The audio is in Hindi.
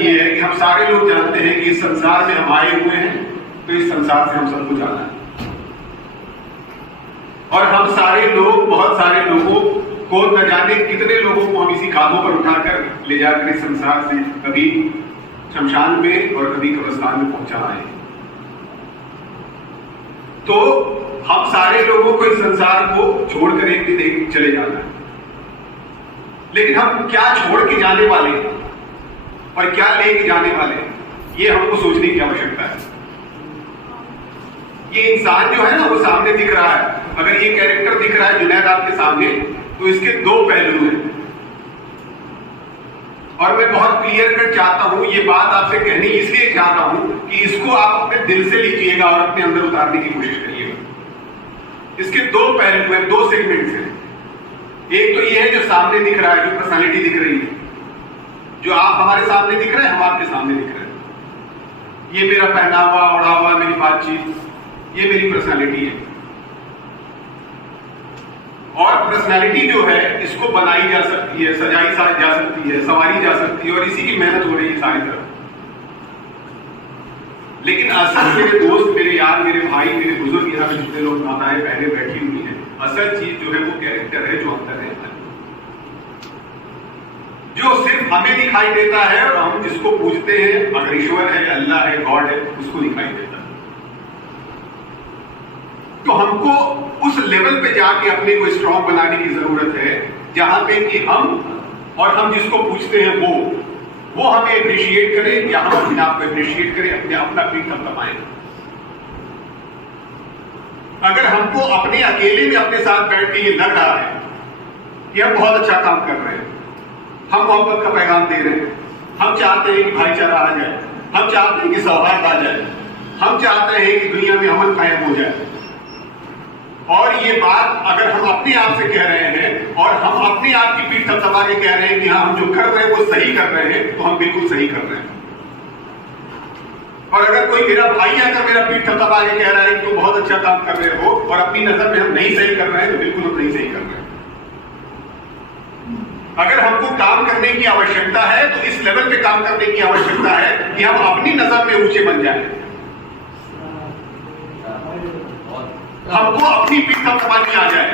ये है कि हम सारे लोग जानते हैं कि इस संसार में हम आए हुए हैं, तो इस संसार से हम सबको जाना है। और हम सारे लोग, बहुत सारे लोगों को, न जाने कितने लोगों को हम इसी कांधों पर उठाकर ले जाकर इस संसार से कभी शमशान में और कभी कब्रिस्तान में पहुंचा है। तो हम सारे लोगों को इस संसार को छोड़कर एक दिन चले जाना है, लेकिन हम क्या छोड़ के जाने वाले हैं और क्या लेके जाने वाले हैं, ये हमको सोचने की आवश्यकता है। ये इंसान जो है ना, वो सामने दिख रहा है। अगर ये कैरेक्टर दिख रहा है जुनैद आपके सामने, तो इसके दो पहलू हैं। और मैं बहुत क्लियर कट चाहता हूं, ये बात आपसे कहनी इसलिए चाहता हूं कि इसको आप अपने दिल से लीजिएगा और अपने अंदर उतारने की कोशिश करिएगा। इसके दो पहलू हैं, दो सेगमेंट्स हैं। एक तो ये है जो सामने दिख रहा है, जो पर्सनालिटी दिख रही है, जो आप हमारे सामने दिख रहे हैं, हम आपके सामने दिख रहे हैं। ये मेरा पहनावा ओढ़ावा, मेरी बातचीत, ये मेरी पर्सनालिटी है। और पर्सनालिटी जो है, इसको बनाई जा सकती है, सजाई जा सकती है, संवारी जा सकती है, और इसी की मेहनत हो रही है सारी तरफ। लेकिन असल मेरे दोस्त, मेरे यार, मेरे भाई, मेरे बुजुर्ग, यहाँ पे जितने लोग माताएं पहले बैठी हुई हैं, असल चीज जो है वो कैरेक्टर है, जो अंदर रहता है, जो सिर्फ हमें दिखाई देता है। और हम जिसको पूजते हैं, अगर ईश्वर है, अल्लाह है, गॉड है, उसको दिखाई देता है। तो हमको उस लेवल पे जाके अपने को स्ट्रांग बनाने की जरूरत है, जहां पे कि हम और हम जिसको पूछते हैं वो हमें अप्रिशिएट करें, या हम अपने आप को अप्रिशिएट करें, अपना पीठ थपथपाएं। अगर हमको अपने अकेले में अपने साथ बैठ के ये लग रहा है कि हम बहुत अच्छा काम कर रहे हैं, हम मोहब्बत का पैगाम दे रहे हैं, हम चाहते हैं कि भाईचारा आ जाए, हम चाहते हैं कि सौहार्द आ जाए, हम चाहते हैं कि दुनिया में अमन कायम हो जाए, और ये बात अगर हम अपने आप से कह रहे हैं और हम अपने आप की पीठ थपथपा के कह रहे हैं कि हाँ, हम जो कर रहे हैं वो सही कर रहे हैं, तो हम बिल्कुल सही कर रहे हैं। और अगर कोई मेरा भाई अगर मेरा पीठ थपथपा के कह रहा है कि तुम बहुत अच्छा काम कर रहे हो, और अपनी नजर में हम नहीं सही कर रहे हैं, तो बिल्कुल हम नहीं सही कर रहे हैं। अगर हमको काम करने की आवश्यकता है, तो इस लेवल पे काम करने की आवश्यकता है कि हम अपनी नजर में ऊंचे बन जाएं। हमको अपनी पीठ थपथपानी आ जाए।